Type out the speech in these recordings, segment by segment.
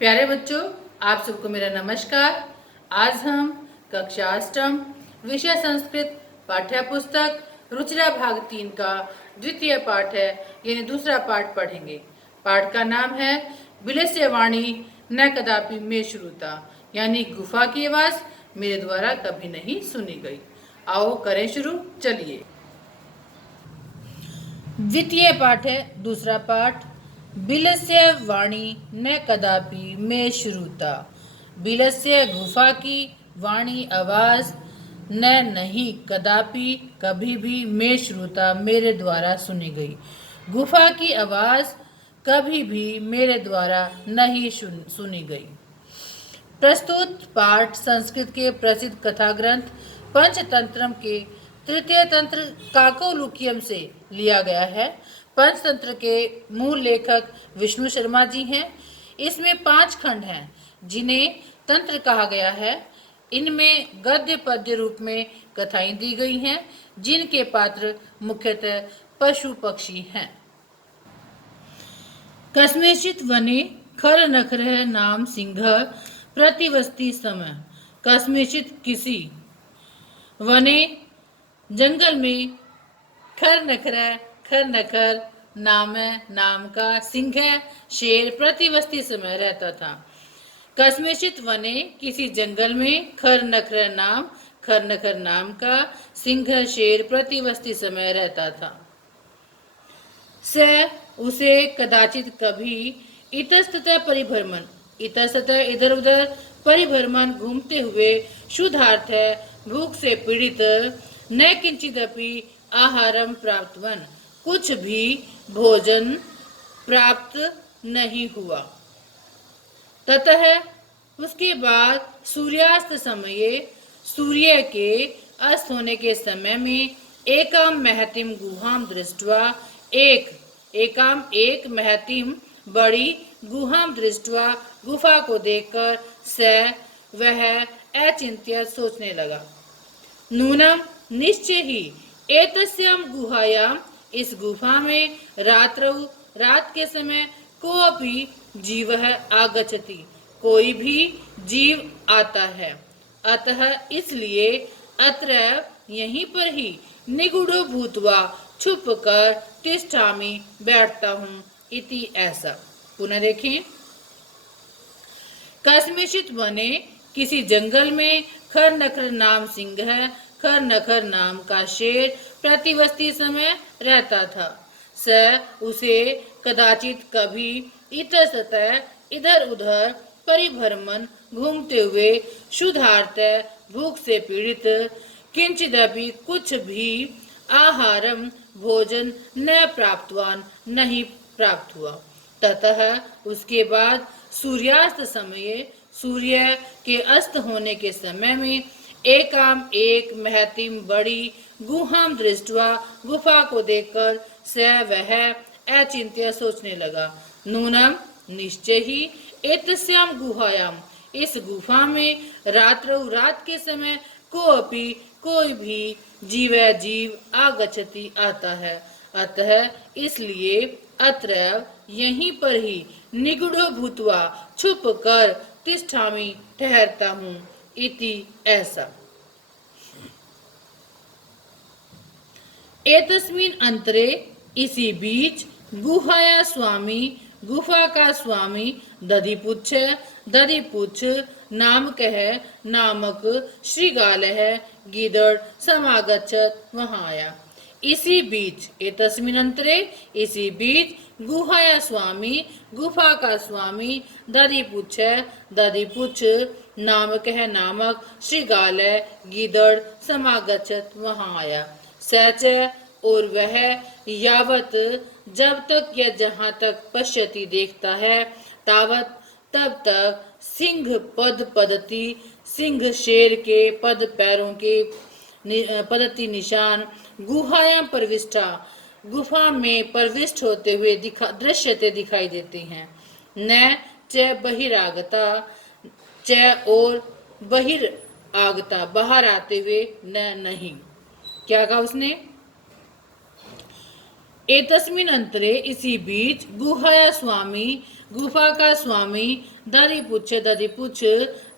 प्यारे बच्चों, आप सबको मेरा नमस्कार। आज हम कक्षा अष्टम विषय संस्कृत पाठ्य पुस्तक रुचिरा भाग 3 का द्वितीय पाठ है, यानी दूसरा पाठ पढ़ेंगे। पाठ का नाम है विलस्य वाणी न कदापि में श्रुता, यानी गुफा की आवाज मेरे द्वारा कभी नहीं सुनी गई। आओ करें शुरू, चलिए। द्वितीय पाठ है, दूसरा पाठ। बिलस्य वाणी न कदापि में श्रुता। बिलस्य गुफा की वाणी आवाज न नहीं कदापि कभी भी में श्रुता मेरे द्वारा सुनी गई। गुफा की आवाज कभी भी मेरे द्वारा नहीं सुनी गई। प्रस्तुत पाठ संस्कृत के प्रसिद्ध कथा ग्रंथ पंचतंत्रम के तृतीय तंत्र काकोलुकियम से लिया गया है। पंचतंत्र के मूल लेखक विष्णु शर्मा जी हैं। इसमें 5 खंड हैं जिन्हें तंत्र कहा गया है। इनमें गद्य पद्य रूप में कथाएं दी गई हैं, जिनके पात्र मुख्यतः पशु पक्षी हैं। कस्मेचित वने खर नखरह नाम सिंह प्रतिवस्ती समय। कस्मेचित किसी वने जंगल में खर नखर नाम का सिंह शेर प्रतिवस्ती समय रहता था। कस्मेचित वने किसी जंगल में खर नखर नाम का सिंह शेर प्रतिवस्ती समय रहता था। स उसे कदाचित कभी इतस्ततः परिभ्रमण इतस्ततः इधर उधर परिभ्रमण घूमते हुए शुद्धार्थ भूख से पीड़ित न किंचिदपि आहारम प्राप्तवन कुछ भी भोजन प्राप्त नहीं हुआ। ततः उसके बाद सूर्यास्त समये सूर्य के अस्त होने के समय में एकाम महतिम गुहाम दृष्ट्वा एक महतिम बड़ी गुहाम दृष्ट्वा गुफा को देखकर वह अचिंत्य सोचने लगा। नूनम निश्चय ही एतस्याम गुहायाम इस गुफा में रात के समय कोऽपि जीवः आगच्छति कोई भी जीव आता है। अतः इसलिए अत्र यहीं पर ही निगूढ़ो भूत्वा छुप कर तिष्ठामि बैठता हूँ इति ऐसा। पुनः देखें। कस्मिचित वने किसी जंगल में खर नखर नाम सिंह है, खर नखर नाम का शेर प्रतिवस्ती समय रहता था। स उसे कदाचित कभी इतस्ततः इधर उधर परिभ्रमण घूमते हुए शुद्धार्थ भूख से पीड़ित किंचिदपि कुछ भी आहारम भोजन न प्राप्तवान नहीं प्राप्त हुआ। ततः उसके बाद सूर्यास्त समय सूर्य के अस्त होने के समय में एक महतिम बड़ी गुहाम दृष्ट्वा गुफा को देखकर वह अचिंत्य सोचने लगा। नूनम निश्चय ही एतस्याम गुहायाम इस गुफा में रात के समय कोई भी जीव आगच्छति आता है। अतः इसलिए अत्र यहीं पर ही निगूढ़ो भूत्वा छुप कर तिष्ठामि ठहरता हूँ इति ऐसा। एतस्मिन् अंतरे इसी बीच गुफा का स्वामी दधिपुच्छ नामक श्रीगाल गीदड़ समागच्छत वहां आया। इसी बीच एतस्मिन् अंतरे इसी बीच गुफा का स्वामी दधिपुच्छ नामक श्रीगाल गीदड़ समागच्छत वहां आया। सच और वह यावत जब तक या जहाँ तक पश्यति देखता है तावत तब तक सिंह पदति सिंह शेर के पद पैरों के पदति निशान गुहायां प्रविष्टा गुफा में प्रविष्ट होते हुए दृश्यते दिखाई देते हैं। न च बहिरागता च और बहिरागता बाहर आते हुए नहीं। क्या कहा उसने? एतस्मिन् अंतरे इसी बीच गुहाया स्वामी गुफा का स्वामी दधिपुच्छ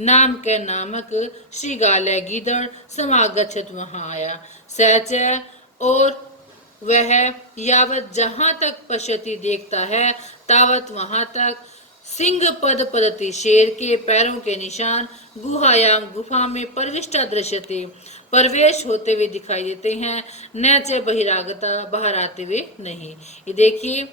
नाम के नामक श्रीगालय गीदड़ समागच्छत वहां आया। सहच और वह यावत जहां तक पश्यति देखता है तावत वहां तक सिंह पद पदति शेर के पैरों के निशान गुहायाम गुफा में प्रविष्टा दृश्यते प्रवेश होते हुए दिखाई देते हैं। न च बहिरागता बाहर आते हुए नहीं। ये देखिए,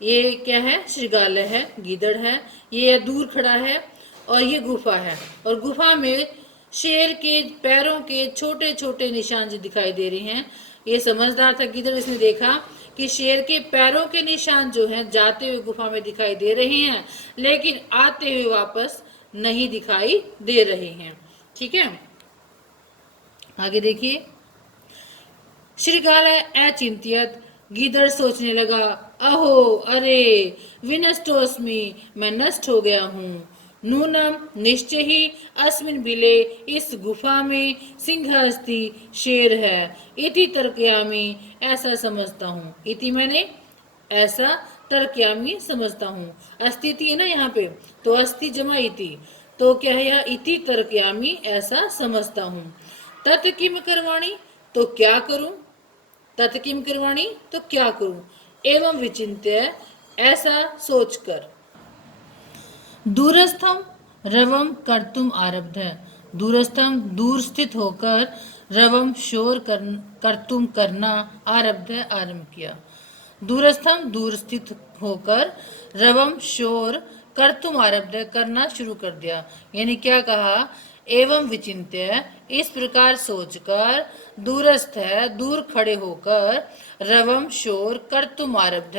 ये क्या है? श्रृगालय है, गीदड़ है, ये दूर खड़ा है और ये गुफा है और गुफा में शेर के पैरों के छोटे छोटे निशान जो दिखाई दे रहे हैं। ये समझदार था गीदड़, इसने देखा कि शेर के पैरों के निशान जो हैं जाते हुए गुफा में दिखाई दे रहे हैं, लेकिन आते हुए वापस नहीं दिखाई दे रहे हैं। ठीक है, आगे देखिए। श्रृगालय अचिंत्यत, गीदड़ सोचने लगा, अहो अरे विनष्टोस्मि, मैं नष्ट हो गया हूँ। नूनम निश्चय ही अस्मिन बिले, इस गुफा में सिंह अस्ति, शेर है। इति तर्कयामी, ऐसा समझता हूँ। इति मैंने ऐसा, तर्कयामी समझता हूँ। अस्तिति है ना यहाँ पे, तो अस्ति जमा इति, तो क्या है यह? इति तर्कयामी, ऐसा समझता हूँ। तत् किम करवाणी, तो क्या करूं? तत् किम करवाणी, तो क्या करूं? एवं विचिन्त्य, ऐसा सोचकर। दूरस्थम रवम कर्तुम आरब्ध है। दूरस्थम दूर स्थित होकर, रवम शोर कर्तुम करना, आरब्ध है आरंभ किया। दूरस्थम दूर स्थित होकर, रवम शोर कर्तुम आरब्ध करना शुरू कर दिया। यानी क्या कहा? एवं विचिन्त्य, इस प्रकार सोचकर, दूरस्थ है दूर खड़े होकर, रवम शोर कर्तुम आरब्ध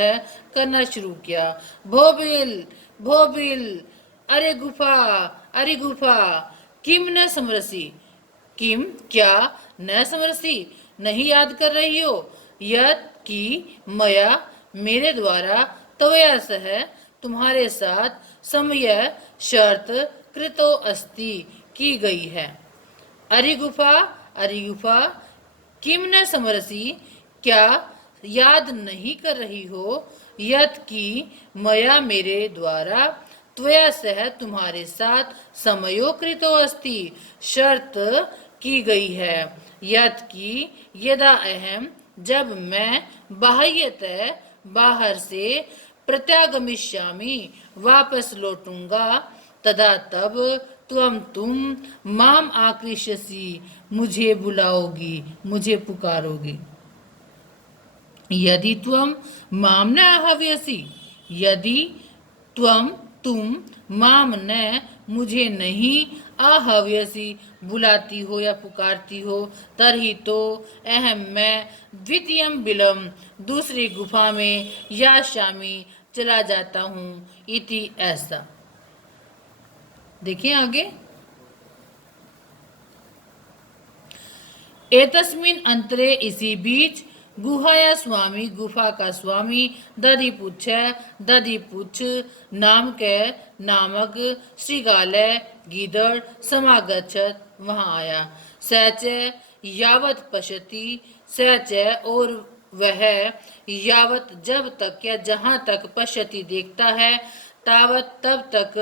करना शुरू किया। भोबिल भोबिल, अरे गुफा, अरे गुफा, किम न समरसी, किम क्या, न समरसी, नहीं याद कर रही हो, यत की मया, मेरे द्वारा, तवया सह, तुम्हारे साथ, समय शर्त कृतो अस्ति, की गई है। अरे गुफा, अरे गुफा, किम न समरसी, क्या याद नहीं कर रही हो, यत की मया, मेरे द्वारा, त्वया सह, तुम्हारे साथ, समयो कृतो अस्ति, शर्त की गई है। यत की यदा अहम, जब मैं, बाह्यतः, बाहर से, प्रत्यागमिष्यामि, वापस लौटूंगा, तदा तब, तुम माम आकृष्यसि, मुझे बुलाओगी, मुझे पुकारोगी। यदि तुम माम न आहव्यसि, यदि तुम माम न, मुझे नहीं, आहव्यसि, बुलाती हो या पुकारती हो, तरही तो, अहम मैं, द्वितीयम बिलम, दूसरी गुफा में, या शामी, चला जाता हूँ। इति ऐसा। देखिए आगे। एतस्मिन अंतरे, इसी बीच, गुहाया स्वामी, गुफा का स्वामी, दधिपुच्छ नाम के नामक श्रृगालय गीदड़ समागच्छत, वहां आया। सच यावत पश्यति, सच और वह, यावत जब तक या जहां तक, पश्यति देखता है, तावत तब तक,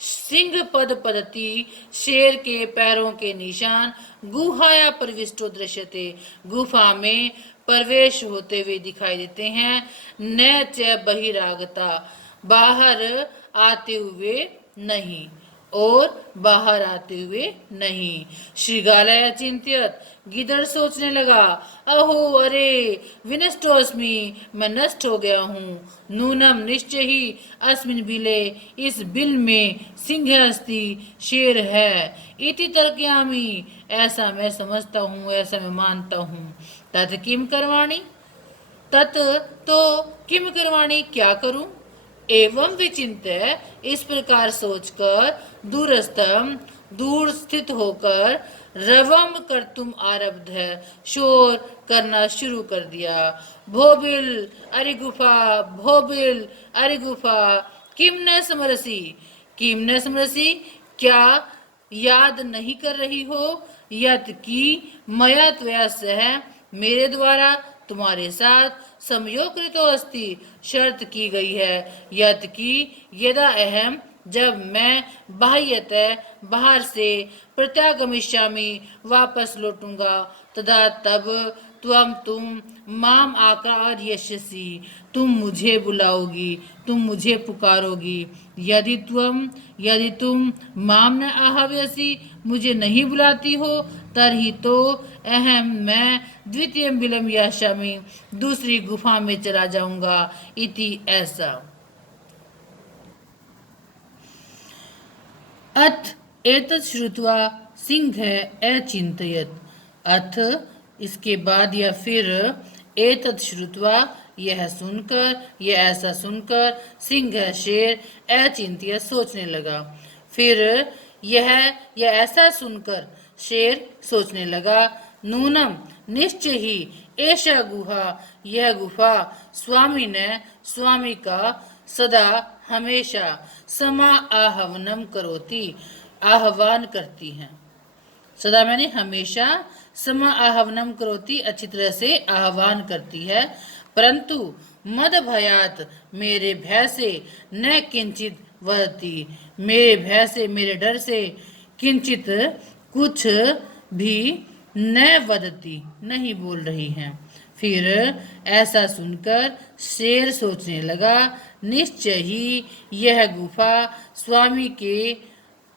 सिंह पद पदति, शेर के पैरों के निशान, गुहाया प्रविष्टो दृश्यते, गुफा में प्रवेश होते हुए दिखाई देते हैं। न च बहिरागता, बाहर आते हुए नहीं, और बाहर आते हुए नहीं। श्रृगालय चिंत्यत, गिदड़ सोचने लगा, अहो अरे विनष्टोस्मि, मैं नष्ट हो गया हूँ। नूनम निश्चय ही, अस्मिन बिले, इस बिल में, सिंह अस्ति, शेर है। इति तर्कयामि, ऐसा मैं समझता हूँ, ऐसा मैं मानता हूँ। तत् किम करवाणी, तत् तो, किम करवाणी, क्या करूं? एवं विचिन्त्य, इस प्रकार सोचकर, दूरस्थम दूर स्थित होकर, रवम कर्तुम आरब्ध है, शोर करना शुरू कर दिया। भोबिल, अरे गुफा, भोबिल, अरे गुफा, किम न समरसी, किम न समरसी, क्या याद नहीं कर रही हो, यत की मया त्वया सह, मेरे द्वारा, तुम्हारे साथ, समयो कृतो अस्ति, शर्त की गई है यत की यदा अहम, जब मैं बाह्यतः बाहर से प्रत्यागमिष्यामि वापस लौटूंगा, तदा तब तुम माम आकार्यष्यसि, तुम मुझे बुलाओगी, तुम मुझे पुकारोगी। यदि तुम माम न आहव्यसि, मुझे नहीं बुलाती हो, तरही तो अहम मैं द्वितीय बिलम याशामि, दूसरी गुफा में चला जाऊंगा। इति ऐसा। अथ एतत् श्रुत्वा सिंहः अचिंतयत्। अथ इसके बाद या फिर एतत् श्रुत्वा यह सुनकर, यह ऐसा सुनकर, सिंह शेर अचिंत्य सोचने लगा। फिर यह ऐसा सुनकर शेर सोचने लगा, नूनम निश्चय ही ऐसा गुहा, यह गुफा स्वामी ने, स्वामी का सदा हमेशा समा आहवनम करोति, आह्वान करती हैं। सदा मैंने हमेशा समा आहवनम करोति, अच्छी तरह से आह्वान करती है। परंतु मद भयात, मेरे भय से, न किंचित वदति, मेरे भय से, मेरे डर से, किंचित कुछ भी, न वदति नहीं बोल रही हैं। फिर ऐसा सुनकर शेर सोचने लगा, निश्चय ही यह गुफा स्वामी के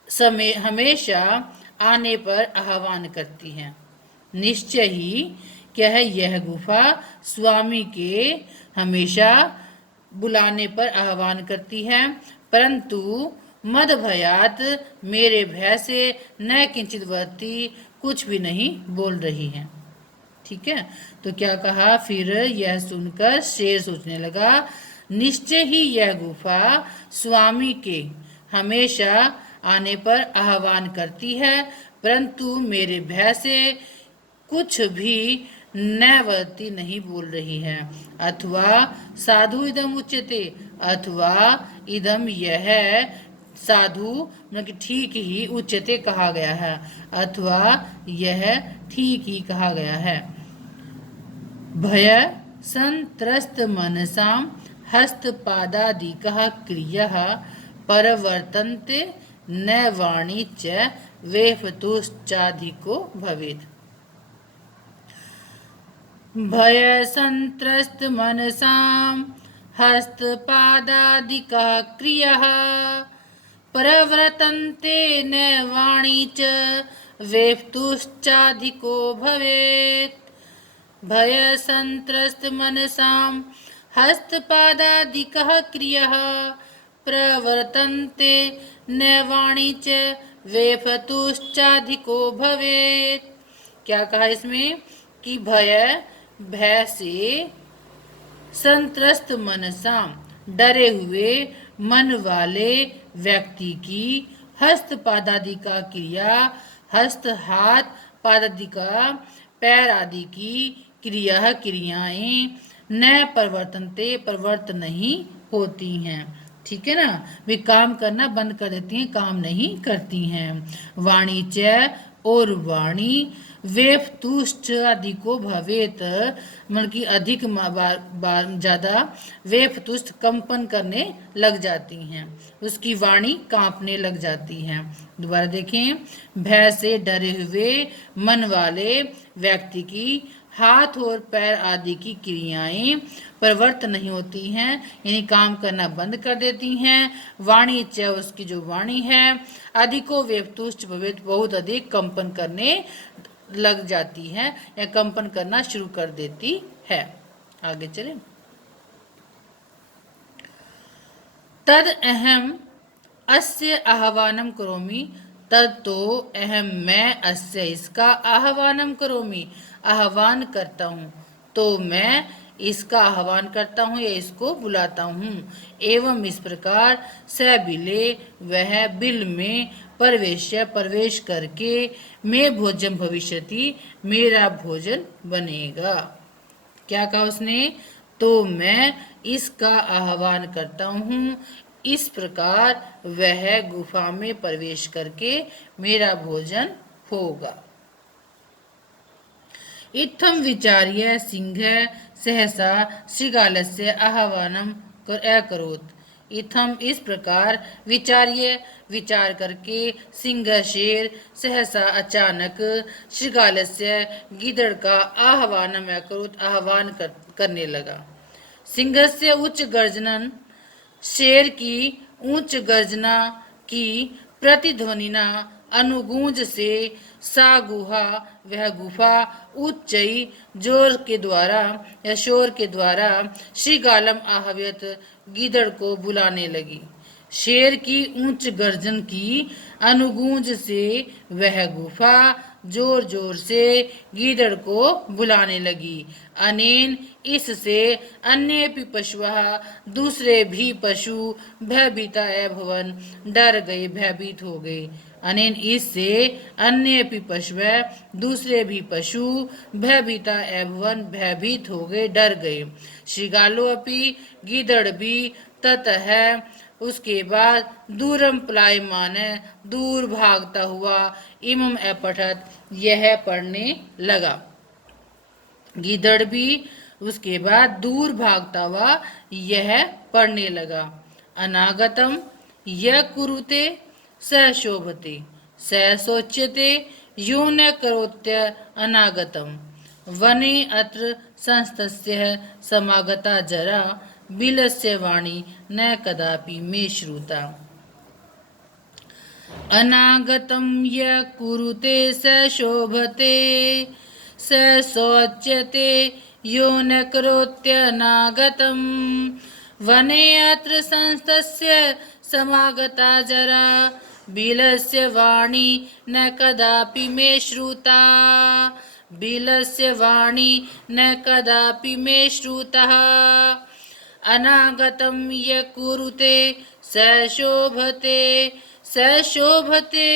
समय हमेशा आने पर आह्वान करती है। निश्चय ही क्या है, यह गुफा स्वामी के हमेशा बुलाने पर आह्वान करती है। परंतु मद भयात, मेरे भय से, न किंचित वदति, कुछ भी नहीं बोल रही है। ठीक है, तो क्या कहा, फिर यह सुनकर शेर सोचने लगा, निश्चय ही यह गुफा स्वामी के हमेशा आने पर आह्वान करती है, परंतु मेरे भय से कुछ भी न वदति नहीं बोल रही है। अथवा साधु इदम उच्यते, अथवा इदम यह साधु मतलब कि ठीक ही, उच्यते कहा गया है, अथवा यह ठीक ही कहा गया है। भय संत्रस्त मनसाम हस्तपादादिकः क्रियः परवर्तन्ते, न वाणी च वेफतुश्चाधिको भवेत्। भय संत्रस्त मनसाम हस्तपादादिकः क्रियः परवर्तन्ते, न वाणी च वेफतुश्चाधिको भवेत्। भय संत्रस्त मनसाम हस्तपादादिकः क्रियः प्रवर्तन्ते, न वाणी च वेफतुश्चाधिको भवेत्। क्या कहा इसमें कि भय से संत्रस्त मनसाम, डरे हुए मन वाले व्यक्ति की, हस्त पादादि का क्रिया, हस्त हाथ, पादादि का पैर आदि की क्रिया, क्रियाएं न परिवर्तनते, परिवर्तन नहीं होती हैं। ठीक है ना, वे काम करना बंद कर देती हैं, काम नहीं करती हैं। वाणी च, और वाणी, वेफ तुष्ट आदि को भवेत, मतलब कि अधिक बार ज्यादा वेफ तुष्ट कंपन करने लग जाती हैं, उसकी वाणी कांपने लग जाती हैं। दोबारा देखें, भय से डरे हुए मन वाले व्यक्ति की हाथ और पैर आदि की क्रियाएं परिवर्तन नहीं होती हैं, यानी काम करना बंद कर देती हैं। वाणी च, उसकी जो वाणी है, अधिको वेपतुष्ट भवेत, बहुत अधिक कंपन करने लग जाती है या कंपन करना शुरू कर देती है। आगे चलें। तद अहम अस्य आह्वानम करोमि, तद तो अहम मैं अस्य इसका आह्वानम करोमि, आह्वान करता हूँ, तो मैं इसका आह्वान करता हूँ या इसको बुलाता हूँ। एवं इस प्रकार स बिले, वह बिल में प्रवेश करके, मैं भोजन भविष्यति, मेरा भोजन बनेगा। क्या कहा उसने, तो मैं इसका आह्वान करता हूँ, इस प्रकार वह गुफा में प्रवेश करके मेरा भोजन होगा। इत्थं विचार्य सिंहः सहसा शृगालस्य आह्वानं अकरोत्। इत्थम इस प्रकार विचार्य विचार करके सिंह शेर सहसा अचानक शृगालस्य गीदड़ का आह्वानम अकरोत् करने लगा। सिंहस्य उच्च गर्जनन शेर की ऊंच गर्जना की प्रतिध्वनिना अनुगूंज से सा गुहा वह गुफा उच्चई जोर के द्वारा या शोर के द्वारा श्रीगालम आहव्यत गीदड़ को बुलाने लगी। शेर की ऊंच गर्जन की अनुगूंज से वह गुफा जोर जोर से गीदड़ को बुलाने लगी। अनेन इससे अन्य भी पशुः दूसरे भी पशु भयभीता भवन डर गए भयभीत हो गए। अनेन इससे अन्य भी पशु दूसरे भी पशु भयभीता भवन भयभीत हो गए डर गए। श्रीगालो अपि गीदड़ भी ततः उसके बाद दूरम पलायमान दूर भागता हुआ इमम अपठत यह पढ़ने लगा। गीदड़ भी उसके बाद दूर भागता हुआ यह पढ़ने लगा। अनागतम यह कुरुते स शोभते स सोच्यते यो न करोत्य अनागतम वने अत्र संस्तस्य समागता जरा बिलस्य वाणी न कदापि मे श्रुता। अनागतम य कुरुते स शोभते स शोच्यते यो न करोत्यनागतम वने अत्र संस्तस्य समागता जरा बिलस्य वाणी न कदापि मे श्रुता। बिलस्य वाणी न कदापि मे श्रुतः। अनागतं य कुरुते स शोभते स शोभते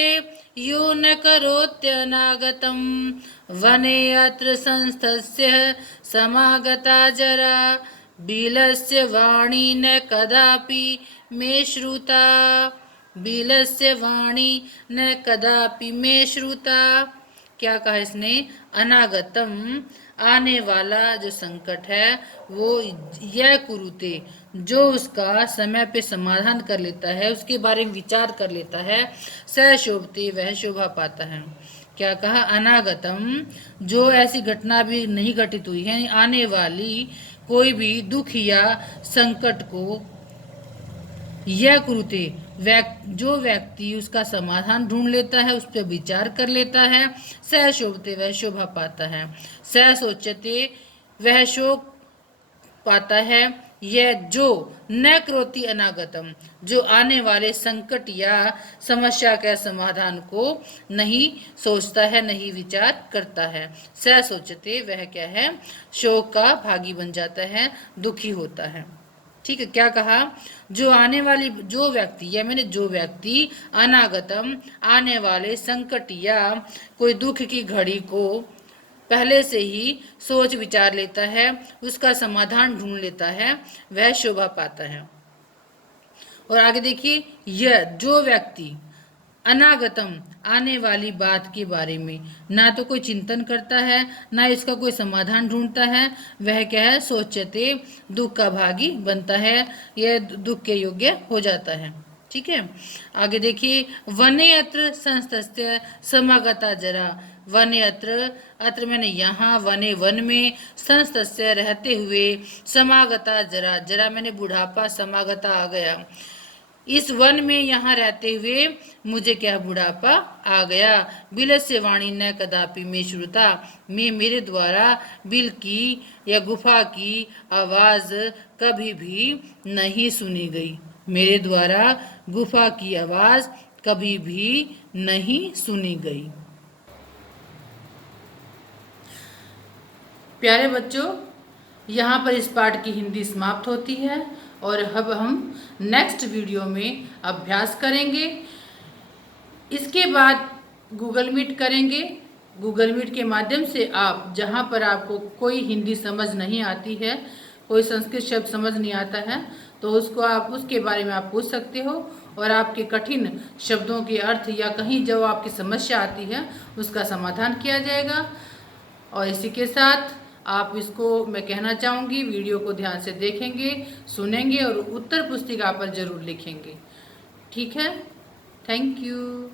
यो न करोत्यनागतं वने अत्र संस्थस्य समागता जरा बिलस्य वाणी न कदापि मे श्रुता। बिलस्य वाणी न कदापि मे श्रुता। क्या कहा इसने? अनागतम आने वाला जो संकट है वो यह कुरुते जो उसका समय पे समाधान कर लेता है, उसके बारे में विचार कर लेता है, स शोभते वह शोभा पाता है। क्या कहा? अनागतम जो ऐसी घटना भी नहीं घटित हुई है, आने वाली कोई भी दुख या संकट को यह कुरुते जो व्यक्ति उसका समाधान ढूंढ लेता है, उस पर विचार कर लेता है, स शोभते वह शोभा पाता है। स सोचते वह शोक पाता है। यह जो न करोति अनागतम जो आने वाले संकट या समस्या के समाधान को नहीं सोचता है, नहीं विचार करता है। स सोचते वह क्या है? शोक का भागी बन जाता है, दुखी होता है। ठीक है। क्या कहा? जो आने वाली जो व्यक्ति या मैंने जो व्यक्ति अनागतम आने वाले संकट या कोई दुख की घड़ी को पहले से ही सोच विचार लेता है, उसका समाधान ढूंढ लेता है, वह शोभा पाता है। और आगे देखिए, यह जो व्यक्ति अनागतम आने वाली बात के बारे में ना तो कोई चिंतन करता है, ना इसका कोई समाधान ढूंढता है, वह क्या है? सोचते दुख का भागी बनता है, यह दुख के योग्य हो जाता है। ठीक है। आगे देखिए, वने अत्र संस्तस्य समागता जरा। वने अत्र मैंने यहाँ, वने वन में, संस्तस्य रहते हुए, समागता जरा जरा मैंने बुढ़ापा, समागता आ गया। इस वन में यहाँ रहते हुए मुझे क्या बुढ़ापा आ गया। बिलस्य वाणी न कदापि में श्रुता में मेरे द्वारा बिल की या गुफा की आवाज कभी भी नहीं सुनी गई। मेरे द्वारा गुफा की आवाज कभी भी नहीं सुनी गई। प्यारे बच्चों, यहाँ पर इस पाठ की हिंदी समाप्त होती है और अब हम नेक्स्ट वीडियो में अभ्यास करेंगे। इसके बाद गूगल मीट करेंगे। गूगल मीट के माध्यम से आप जहाँ पर आपको कोई हिंदी समझ नहीं आती है, कोई संस्कृत शब्द समझ नहीं आता है, तो उसको आप उसके बारे में आप पूछ सकते हो और आपके कठिन शब्दों के अर्थ या कहीं जो आपकी समस्या आती है उसका समाधान किया जाएगा। और इसी के साथ आप इसको मैं कहना चाहूँगी, वीडियो को ध्यान से देखेंगे, सुनेंगे और उत्तर पुस्तिका पर जरूर लिखेंगे। ठीक है, थैंक यू।